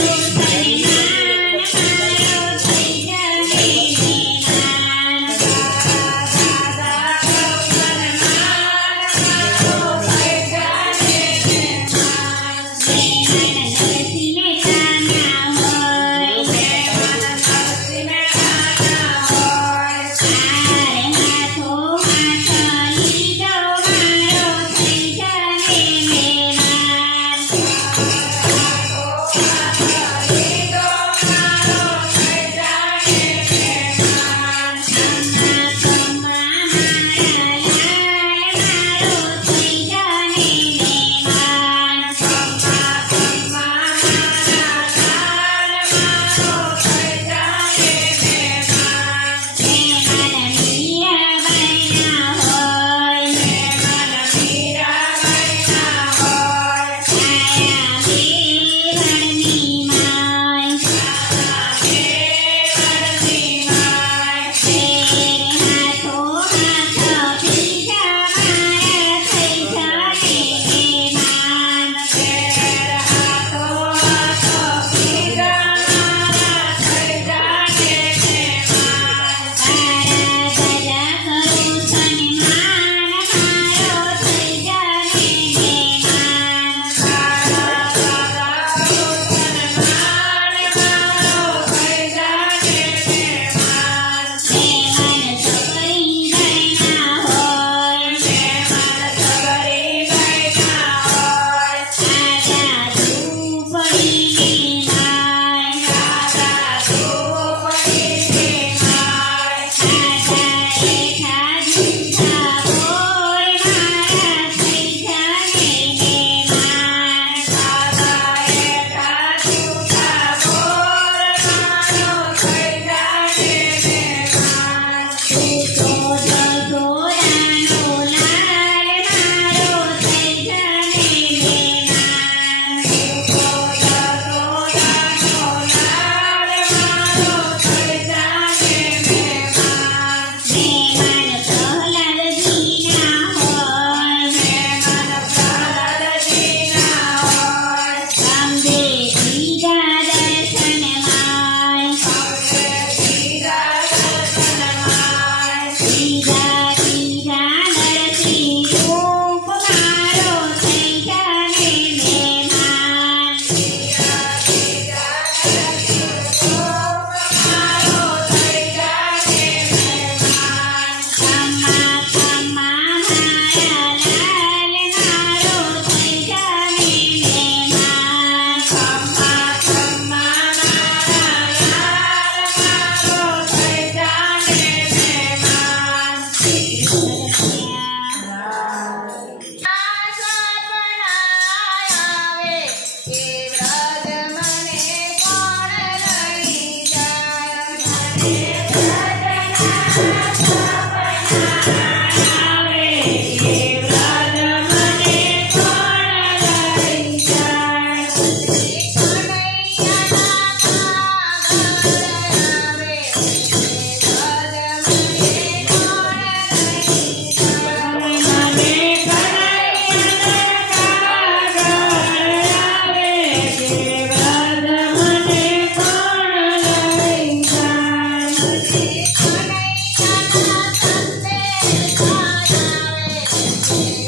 Yeah. Fool.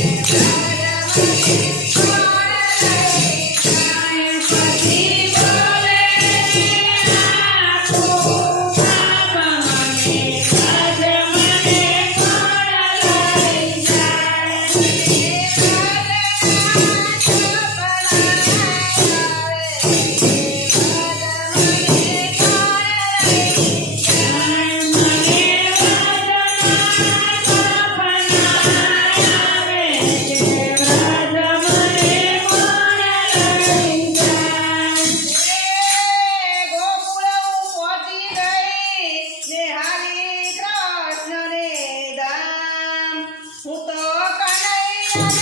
Yeah.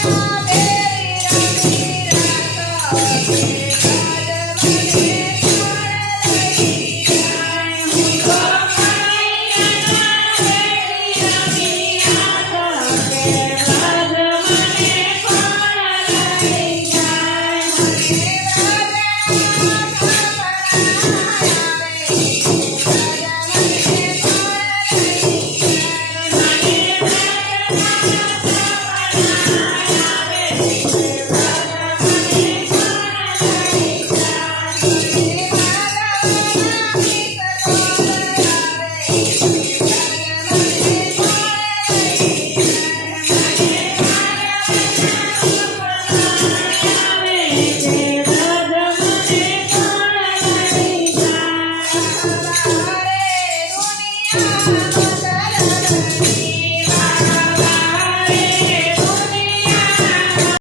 Thank you.